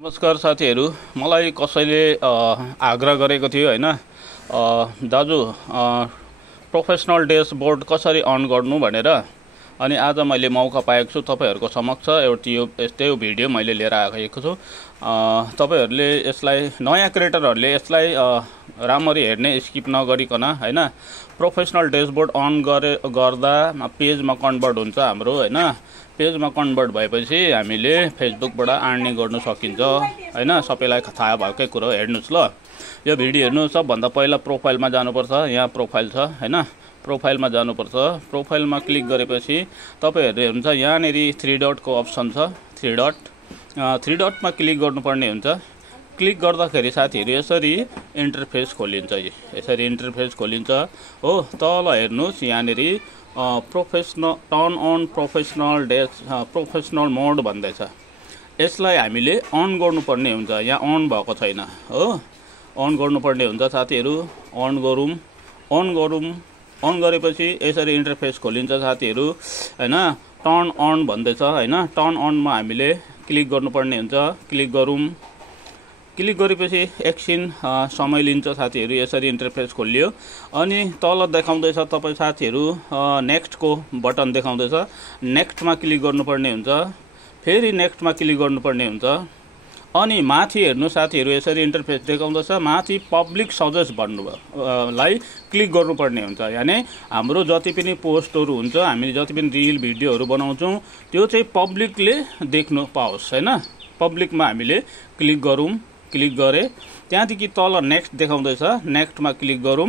नमस्कार साथीहरु, मलाई कसैले आग्रह गरेको थियो हैन, दाजु प्रोफेसनल डैशबोर्ड कसरी अन गर्नु भनेर। अनि आज मैले मौका पाएको छु तपाईहरुको समक्ष यस्तै भिडियो मैले लिएर आएको छु। तपाईहरुले यसलाई नयाँ क्रिएटरहरुले यसलाई राम्ररी हेर्ने, स्किप नगरिकन हैन, प्रोफेसनल डैशबोर्ड अन गर्दा पेजमा कन्भर्ट हुन्छ हाम्रो हैन। पेजमा कन्भर्ट भएपछि हामीले फेसबुकबाट अर्निङ गर्न सकिन्छ हैन। सबैलाई थाहा भएकै कुरा हेर्नुस् ल। यो भिडियो हेर्नु सबभन्दा पहिला प्रोफाइलमा जानुपर्छ। यहाँ प्रोफाइल छ हैन, प्रोफाइलमा जानुपर्छ। प्रोफाइलमा क्लिक गरेपछि तपाईहरुले हुन्छ यहाँनेरि 3 डट को अप्सन छ। 3 डटमा क्लिक गर्नुपर्ने हुन्छ। क्लिक गर्दाखेरि साथीहरु यसरी इन्टरफेस खोलिन्छ। यसरी इन्टरफेस खोलिन्छ हो। तल हेर्नुस् यहाँनेरि प्रोफेसनल टर्न अन प्रोफेसनल मोड भन्दैछ। यसलाई हामीले अन गर्नुपर्ने हुन्छ। यहाँ अन भएको छैन हो। अन गर्नुपर्ने हुन्छ साथीहरु। अन गरौँ। अन गरेपछि यसरी इन्टरफेस खोलिन्छ साथीहरु हैन। टर्न अन भन्दैछ हैन। टर्न अनमा हामीले क्लिक गर्नुपर्ने हुन्छ। क्लिक गरौँ। क्लिक गरेपछि एकछिन समय लिन्छ साथीहरु। यसरी इन्टरफेस खोलियो अनि तल देखाउँदैछ तपाई साथीहरु नेक्स्ट को बटन देखाउँदैछ। नेक्स्टमा क्लिक गर्नुपर्ने हुन्छ। फेरि नेक्स्टमा क्लिक गर्नुपर्ने हुन्छ। अनि माथि हेर्नु साथीहरु यसरी इन्टरफेस देखाउँदैछ। माथि पब्लिक सजेस्ट भन्नुलाई क्लिक गर्नुपर्ने हुन्छ। यानी हाम्रो जति पनि पोस्टहरु हुन्छ, हामीले जति पनि रिल भिडियोहरु बनाउँछौं त्यो चाहिँ पब्लिकले देख्न पाओस् हैन। पब्लिकमा हामीले क्लिक गरौँ। क्लिक गरे त्यहाँदेखि तल नेक्स्ट देखाउँदैछ। नेक्स्टमा क्लिक गरौँ।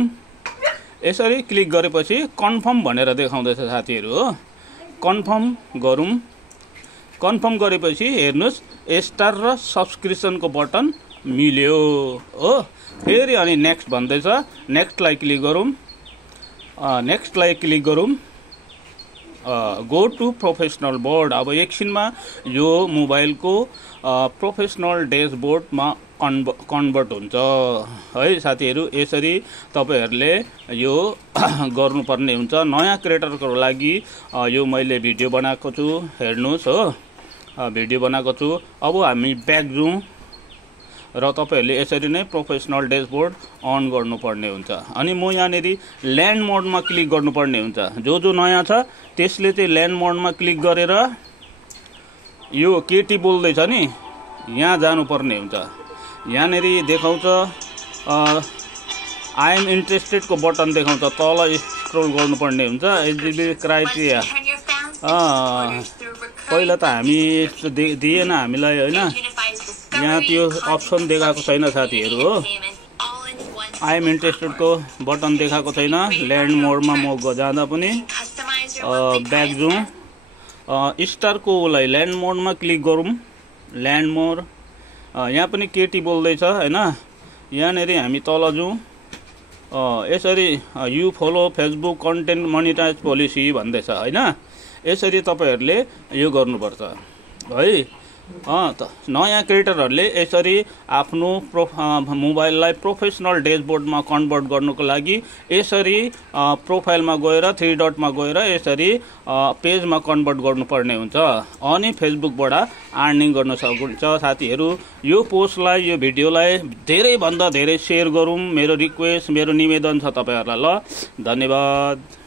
यसरी क्लिक गरेपछि कन्फर्म भनेर देखाउँदैछ साथीहरु हो। कन्फर्म गरौँ। कन्फर्म गरेपछि हेर्नुस् स्टार र सब्स्क्रिप्सनको बटन मिल्यो हो। फेरि अनि नेक्स्ट भन्दैछ। नेक्स्टलाई क्लिक गरौँ। नेक्स्टलाई क्लिक गरौँ। Go to professional board. अब एकछिनमा यो मोबाइलको प्रोफेसनल डैशबोर्डमा कन्भर्ट हुन्छ है साथीहरु। यसरी तपाईहरुले यो गर्नुपर्ने हुन्छ। नयाँ क्रिएटरको लागि यो मैले भिडियो बनाएको छु, हेर्नुस् हो। भिडियो बनाएको छु। अब हामी ब्याक जाउँ र तपाईहरुले यसरी नै प्रोफेसनल डैशबोर्ड अन गर्नुपर्ने हुन्छ। अनि म यहाँनेरि ल्यान्ड मोडमा क्लिक गर्नुपर्ने हुन्छ। जो नयाँ छ त्यसले चाहिँ ल्यान्ड मोडमा क्लिक गरेर यो केटी बोल्दै छ नि यहाँ जानुपर्ने हुन्छ। यहाँनेरि देखाउँछ आई एम इन्ट्रेस्टेड को बटन देखाउँछ। तल स्क्रोल गर्नुपर्ने हुन्छ। एलिजिबिलिटी क्राइटेरिया पहिला त हामी दिएन हामीलाई हैन। यहाँ त्यो अप्सन देखाएको छैन साथीहरु हो। आई एम इन्ट्रेस्टेड को बटन देखाएको छैन। ल्यान्ड मोडमा म जाँदा पनि ब्याक जाउँ। स्टार को लाई ल्यान्ड मोडमा क्लिक गरौँ। ल्यान्ड मोड यहाँ पनि केटी बोल्दैछ हैन। यहाँनेरि हामी तल जाउँ। यसरी you follow Facebook content monetize policy भन्दैछ हैन। यसरी तपाईहरुले यो गर्नुपर्छ है। नयाँ क्रिएटरहरुले यसरी आफ्नो मोबाइललाई प्रोफेसनल डैशबोर्डमा कन्भर्ट गर्नको लागि यसरी प्रोफाइलमा गएर 3 डटमा गएर यसरी पेजमा कन्भर्ट गर्नुपर्ने हुन्छ। अनि फेसबुकबाट अर्निङ गर्न सक्नुहुन्छ साथीहरु। यो पोस्टलाई, यो भिडियोलाई धेरै भन्दा धेरै शेयर गरौँ। मेरो रिक्वेस्ट, मेरो निवेदन छ तपाईहरुलाई ल। धन्यवाद।